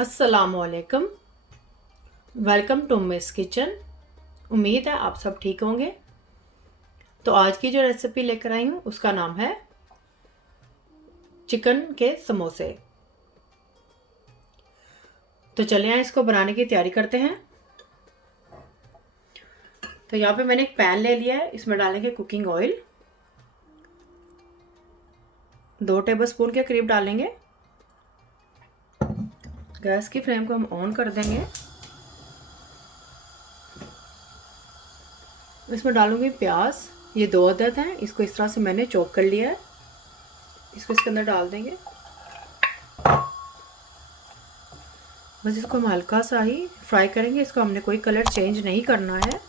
अस्सलामुअलैकुम। Welcome to Miss Kitchen. उम्मीद है आप सब ठीक होंगे। तो आज की जो रेसिपी लेकर आई हूँ उसका नाम है चिकन के समोसे। तो चलिए इसको बनाने की तैयारी करते हैं। तो यहाँ पे मैंने एक पैन ले लिया है, इसमें डालेंगे कुकिंग ऑयल 2 टेबलस्पून के करीब डालेंगे। गैस की फ्लेम को हम ऑन कर देंगे। इसमें डालूंगी प्याज, ये 2 अदद हैं, इसको इस तरह से मैंने चॉप कर लिया है। इसको इसके अंदर डाल देंगे। बस इसको हम हल्का सा ही फ्राई करेंगे, इसको हमने कोई कलर चेंज नहीं करना है।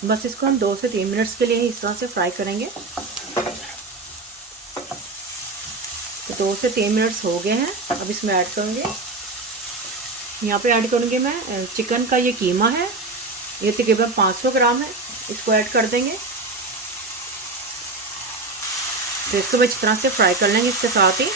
बस इसको हम 2 से 3 मिनट्स के लिए ही इस तरह से फ्राई करेंगे। तो 2 से 3 मिनट्स हो गए हैं। अब इसमें ऐड करूँगी, यहाँ पे ऐड करूँगी मैं चिकन का ये कीमा है, ये तकरीबन 500 ग्राम है। इसको ऐड कर देंगे। तो इसको भी अच्छी तरह से फ्राई कर लेंगे इसके साथ ही।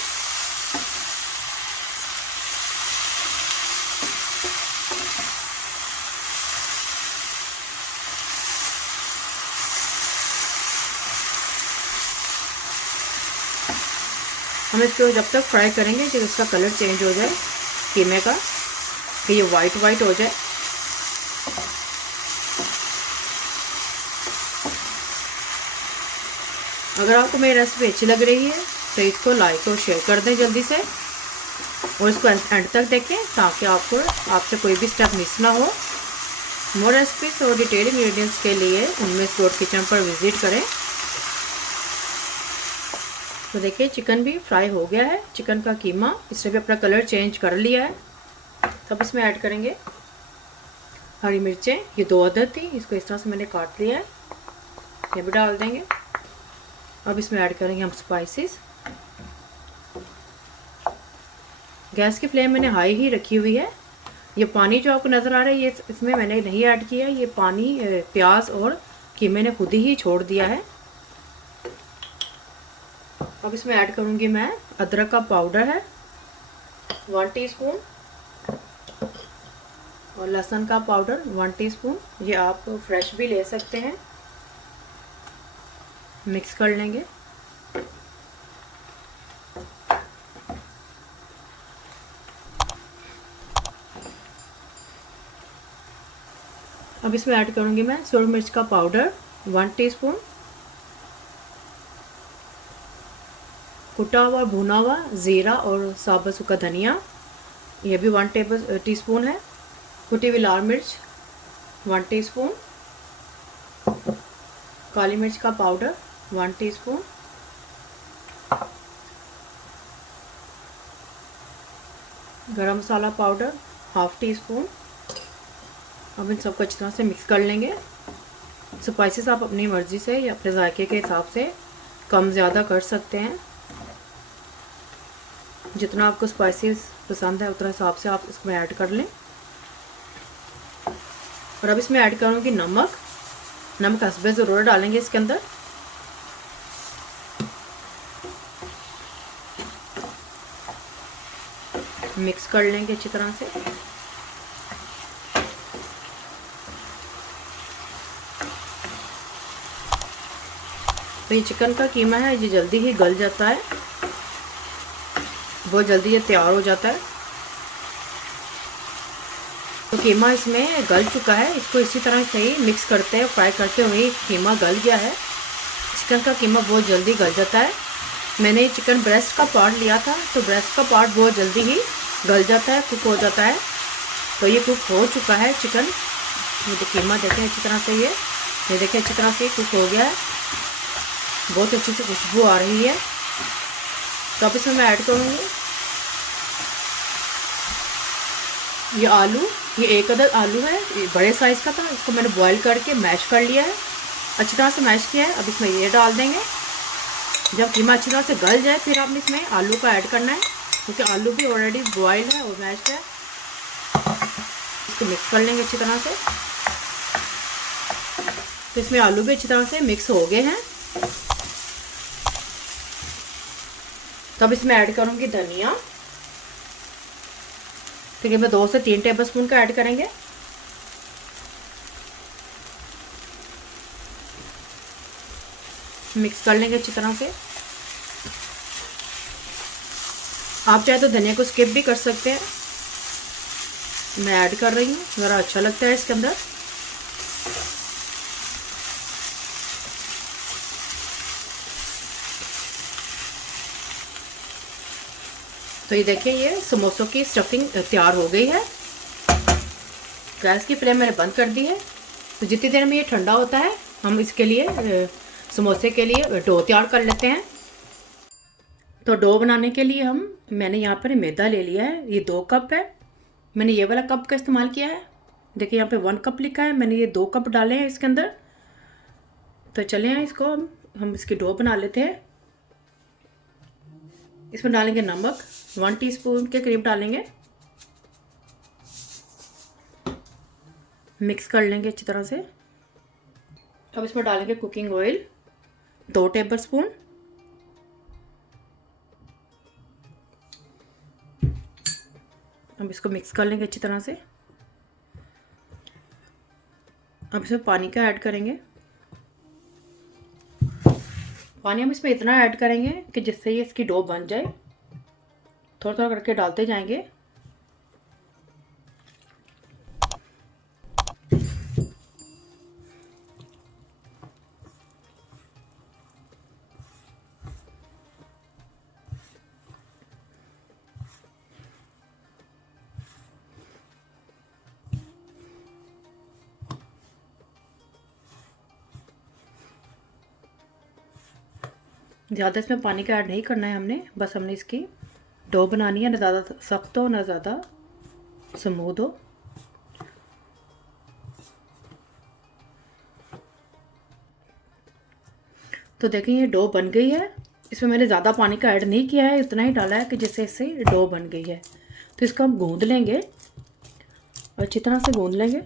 हम इसको जब तक फ्राई करेंगे जब इसका कलर चेंज हो जाए कीमे का, कि ये वाइट वाइट हो जाए। अगर आपको मेरी रेसिपी अच्छी लग रही है तो इसको लाइक और शेयर कर दें जल्दी से, और इसको एंड तक देखें ताकि आपसे कोई भी स्टेप मिस ना हो। मोर रेसिपीज और डिटेल इंग्रेडिएंट्स के लिए उनमें स्टोर किचन पर विजिट करें। तो देखिए चिकन भी फ्राई हो गया है, चिकन का कीमा इसने भी अपना कलर चेंज कर लिया है। तब इसमें ऐड करेंगे हरी मिर्चें, ये 2 अदद थी, इसको इस तरह से मैंने काट लिया है, ये भी डाल देंगे। अब इसमें ऐड करेंगे हम स्पाइसेस। गैस की फ्लेम मैंने हाई ही रखी हुई है। ये पानी जो आपको नज़र आ रहा है ये इसमें मैंने नहीं ऐड किया है, ये पानी प्याज और कीमे ने खुद ही छोड़ दिया है। अब इसमें ऐड करूँगी मैं अदरक का पाउडर है 1 टीस्पून, और लहसुन का पाउडर 1 टीस्पून। ये आप फ्रेश भी ले सकते हैं। मिक्स कर लेंगे। अब इसमें ऐड करूँगी मैं सूरज मिर्च का पाउडर 1 टीस्पून, कुटा हुआ भुना हुआ ज़ीरा और साबुत सूखा धनिया, ये भी 1 टीस्पून है। कुटी हुई लाल मिर्च 1 टीस्पून, काली मिर्च का पाउडर 1 टीस्पून, गरम मसाला पाउडर 1/2 टीस्पून। अब इन सबको अच्छी तरह से मिक्स कर लेंगे। स्पाइसेस आप अपनी मर्ज़ी से या अपने जायके के हिसाब से कम ज़्यादा कर सकते हैं। जितना आपको स्पाइसेस पसंद है उतना हिसाब से आप इसमें ऐड कर लें। और अब इसमें ऐड करूँगी नमक हस्बे ज़रूर डालेंगे इसके अंदर। मिक्स कर लेंगे अच्छी तरह से। तो ये चिकन का कीमा है, ये जल्दी ही गल जाता है, बहुत जल्दी ये तैयार हो जाता है। तो कीमा इसमें गल चुका है, इसको इसी तरह से ही मिक्स करते हैं, फ्राई करते हुए कीमा गल गया है। चिकन का कीमा बहुत जल्दी गल जाता है। मैंने चिकन ब्रेस्ट का पार्ट लिया था, तो ब्रेस्ट का पार्ट बहुत जल्दी ही गल जाता है, कुक हो जाता है। तो ये कुक हो चुका है चिकन। ये कीमा देखें अच्छी तरह से, ये देखें अच्छी तरह से कुक हो गया है, बहुत अच्छी सी खुशबू आ रही है। तो अब इसमें मैं ऐड करूँगी ये आलू, ये 1 अदद आलू है, ये बड़े साइज़ का था, इसको मैंने बॉईल करके मैश कर लिया है, अच्छी तरह से मैश किया है। अब इसमें ये डाल देंगे। जब कीमा अच्छी तरह से गल जाए फिर आपने इसमें आलू का ऐड करना है, क्योंकि आलू भी ऑलरेडी बॉइल्ड है और मैश है। इसको मिक्स कर लेंगे अच्छी तरह से। तो इसमें आलू भी अच्छी तरह से मिक्स हो गए हैं। तो अब इसमें ऐड करूँगी धनिया। तकरीबन 2 से 3 टेबलस्पून का ऐड करेंगे। मिक्स कर लेंगे अच्छी तरह से। आप चाहे तो धनिया को स्किप भी कर सकते हैं, मैं ऐड कर रही हूँ, ज़रा अच्छा लगता है इसके अंदर। तो ये देखिए, ये समोसों की स्टफिंग तैयार हो गई है। गैस की फ्लेम मैंने बंद कर दी है। तो जितनी देर में ये ठंडा होता है, हम इसके लिए समोसे के लिए डो तैयार कर लेते हैं। तो डो बनाने के लिए मैंने यहाँ पर मैदा ले लिया है, ये 2 कप है। मैंने ये वाला कप का इस्तेमाल किया है। देखिए यहाँ पे 1 कप लिखा है, मैंने ये 2 कप डाले हैं इसके अंदर। तो चले हैं, इसको हम इसकी डो बना लेते हैं। इसमें डालेंगे नमक, 1 टीस्पून के करीब डालेंगे। मिक्स कर लेंगे अच्छी तरह से। अब इसमें डालेंगे कुकिंग ऑयल 2 टेबलस्पून। अब इसको मिक्स कर लेंगे अच्छी तरह से। अब इसमें पानी का ऐड करेंगे। पानी हम इसमें इतना ऐड करेंगे कि जिससे ये इसकी डो बन जाए। थोड़ा थोड़ा करके डालते जाएंगे। ज़्यादा इसमें पानी का ऐड नहीं करना है हमने, बस हमने इसकी डो बनानी है, ना ज़्यादा सख्त हो ना ज़्यादा स्मूथ हो। तो देखें ये डो बन गई है। इसमें मैंने ज़्यादा पानी का ऐड नहीं किया है, उतना ही डाला है कि जिससे इससे डो बन गई है। तो इसको हम गूंद लेंगे, अच्छी तरह से गूंद लेंगे।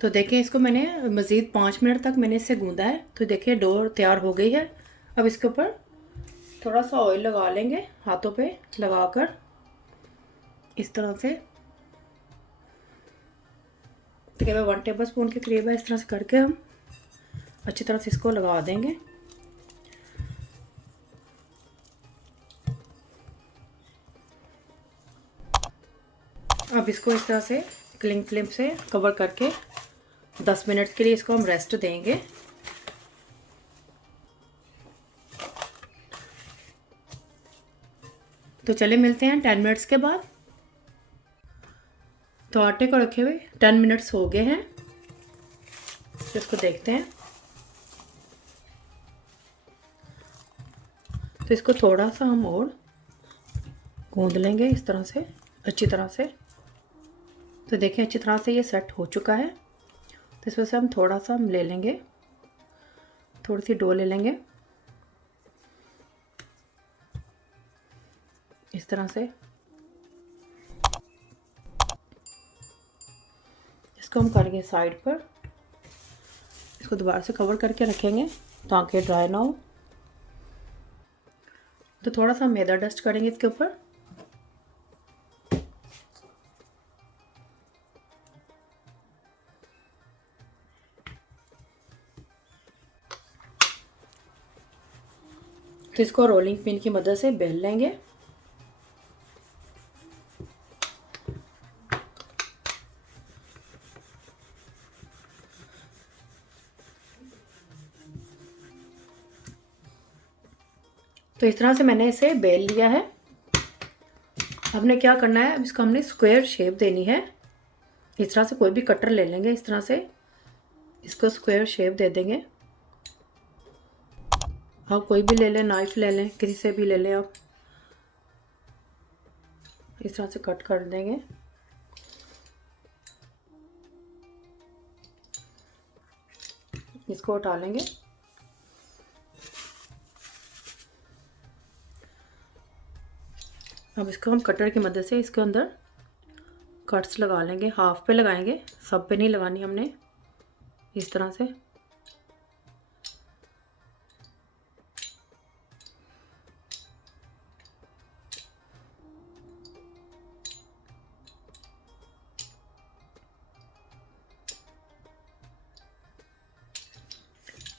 तो देखिए इसको मैंने मज़ीद 5 मिनट तक मैंने इससे गूंदा है। तो देखिए डो तैयार हो गई है। अब इसके ऊपर थोड़ा सा ऑयल लगा लेंगे, हाथों पे लगाकर इस तरह से। तकरीबन 1 टेबलस्पून के करीब है। इस तरह से करके हम अच्छी तरह से इसको लगा देंगे। अब इसको इस तरह से क्लिंग फिल्म से कवर करके 10 मिनट के लिए इसको हम रेस्ट देंगे। तो चले मिलते हैं 10 मिनट्स के बाद। तो आटे को रखे हुए 10 मिनट्स हो गए हैं। तो इसको देखते हैं। तो इसको थोड़ा सा हम और गूंद लेंगे इस तरह से, अच्छी तरह से। तो देखिए अच्छी तरह से ये सेट हो चुका है। तो इसमें से हम थोड़ा सा हम ले लेंगे, थोड़ी सी डो ले लेंगे इस तरह से। इसको हम करेंगे साइड पर, इसको दोबारा से कवर करके रखेंगे ताकि ड्राई ना हो। तो थोड़ा सा मैदा डस्ट करेंगे इसके ऊपर। तो इसको रोलिंग पिन की मदद से बेल लेंगे। तो इस तरह से मैंने इसे बेल लिया है। अब ने क्या करना है, अब इसको हमने स्क्वायर शेप देनी है। इस तरह से कोई भी कटर ले लेंगे इस तरह से, इसको स्क्वायर शेप दे देंगे। आप कोई भी ले लें, नाइफ ले लें, किसी से भी ले लें आप। इस तरह से कट कर देंगे। इसको उठा लेंगे। अब इसको हम कटर की मदद से इसके अंदर कट्स लगा लेंगे। हाफ पे लगाएंगे, सब पे नहीं लगानी हमने। इस तरह से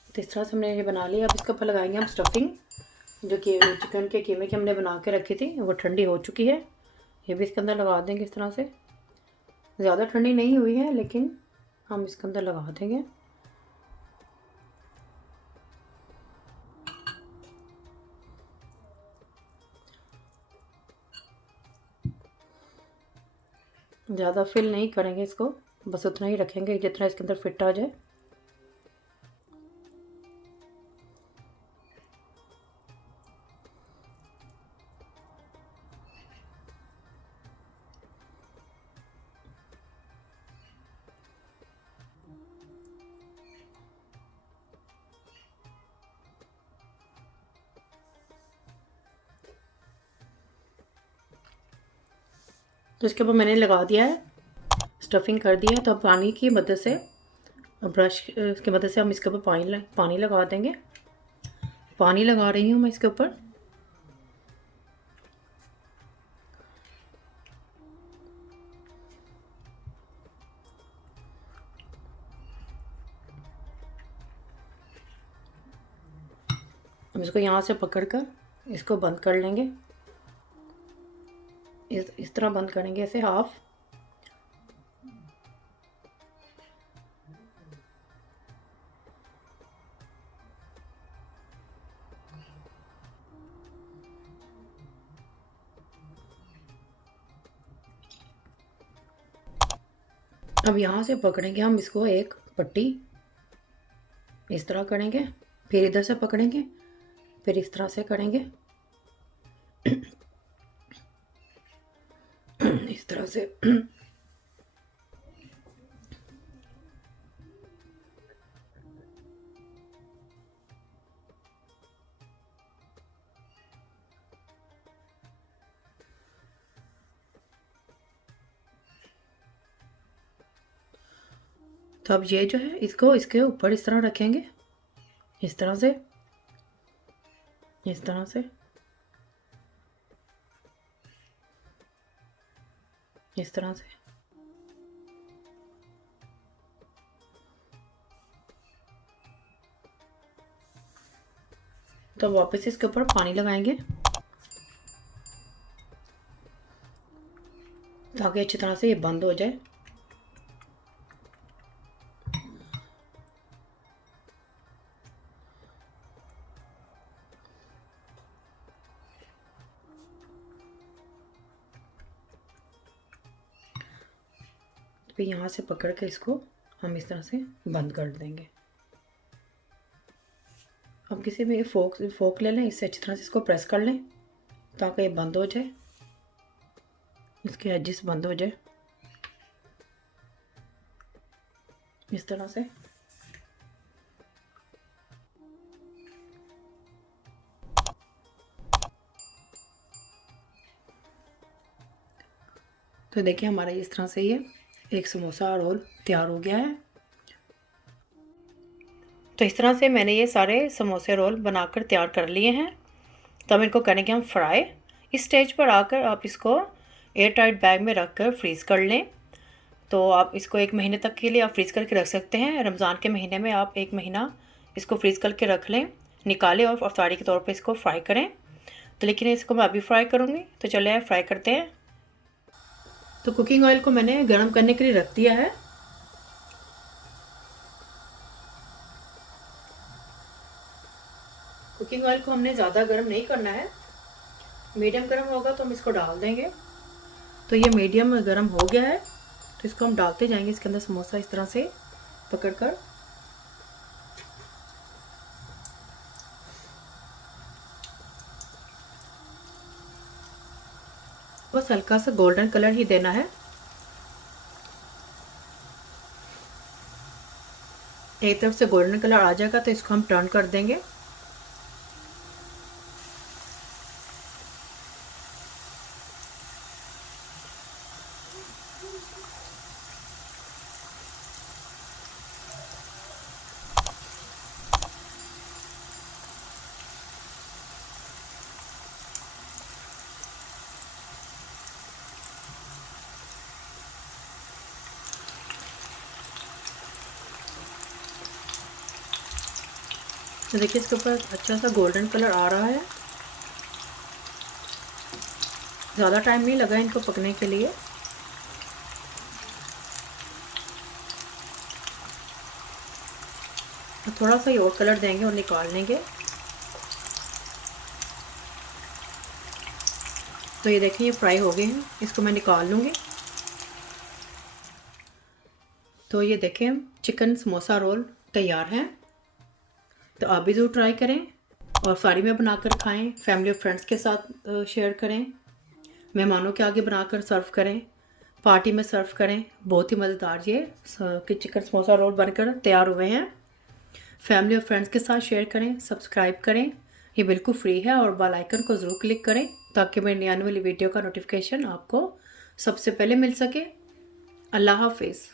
तो इस तरह से हमने ये बना लिया। अब इसके ऊपर लगाएंगे हम स्टफिंग, जो कि चिकन के कीमे की हमने बना के रखी थी, वो ठंडी हो चुकी है। ये भी इसके अंदर लगा देंगे इस तरह से। ज़्यादा ठंडी नहीं हुई है, लेकिन हम इसके अंदर लगा देंगे। ज़्यादा फिल नहीं करेंगे इसको, बस उतना ही रखेंगे जितना इसके अंदर फिट आ जाए। तो इसके ऊपर मैंने लगा दिया है, स्टफिंग कर दी है। तो अब पानी की मदद से, ब्रश की मदद से हम इसके ऊपर पानी लगा देंगे। पानी लगा रही हूँ मैं इसके ऊपर। हम इसको यहाँ से पकड़कर इसको बंद कर लेंगे। इस तरह बंद करेंगे, ऐसे हाफ। अब यहाँ से पकड़ेंगे हम इसको एक पट्टी, इस तरह करेंगे। फिर इधर से पकड़ेंगे, फिर इस तरह से करेंगे। इस तरह से। तो अब ये जो है, इसको इसके ऊपर इस तरह रखेंगे, इस तरह से, इस तरह से, इस तरह से। तो वापस इसके ऊपर पानी लगाएंगे ताकि अच्छी तरह से ये बंद हो जाए। फिर यहाँ से पकड़ के इसको हम इस तरह से बंद कर देंगे। अब किसी भी फोक ले लें, इससे अच्छी तरह से इसको प्रेस कर लें ताकि ये बंद हो जाए, इसके एजेस बंद हो जाए इस तरह से। तो देखिए हमारा इस तरह से ये एक समोसा रोल तैयार हो गया है। तो इस तरह से मैंने ये सारे समोसे रोल बनाकर तैयार कर लिए हैं। तो अब इनको करेंगे हम फ्राई। इस स्टेज पर आकर आप इसको एयर टाइट बैग में रख कर फ्रीज़ कर लें। तो आप इसको 1 महीने तक के लिए आप फ्रीज़ करके रख सकते हैं। रमज़ान के महीने में आप 1 महीना इसको फ्रीज़ करके रख लें, निकालें और अफ्तारी के तौर पे इसको फ्राई करें। तो लेकिन इसको मैं अभी फ्राई करूँगी, तो चलिए फ्राई करते हैं। तो कुकिंग ऑयल को मैंने गर्म करने के लिए रख दिया है। कुकिंग ऑयल को हमने ज़्यादा गर्म नहीं करना है, मीडियम गर्म होगा तो हम इसको डाल देंगे। तो ये मीडियम गर्म हो गया है, तो इसको हम डालते जाएंगे इसके अंदर समोसा इस तरह से पकड़कर। बस हल्का सा गोल्डन कलर ही देना है। एक तरफ से गोल्डन कलर आ जाएगा तो इसको हम टर्न कर देंगे। तो देखिए इसके ऊपर अच्छा सा गोल्डन कलर आ रहा है। ज़्यादा टाइम नहीं लगा इनको पकने के लिए। तो थोड़ा सा ही और कलर देंगे और निकाल लेंगे। तो ये देखिए ये फ्राई हो गए हैं, इसको मैं निकाल लूँगी। तो ये देखें चिकन समोसा रोल तैयार हैं। तो आप भी ज़रूर ट्राई करें और साड़ी में बनाकर खाएं, फैमिली और फ्रेंड्स के साथ शेयर करें, मेहमानों के आगे बनाकर सर्व करें, पार्टी में सर्व करें। बहुत ही मज़ेदार ये कि चिकन समोसा रोल बनकर तैयार हुए हैं। फैमिली और फ्रेंड्स के साथ शेयर करें, सब्सक्राइब करें। ये बिल्कुल फ्री है और बेल आइकन को ज़रूर क्लिक करें ताकि मेरी आने वाली वीडियो का नोटिफिकेशन आपको सबसे पहले मिल सके। अल्लाह हाफिज़।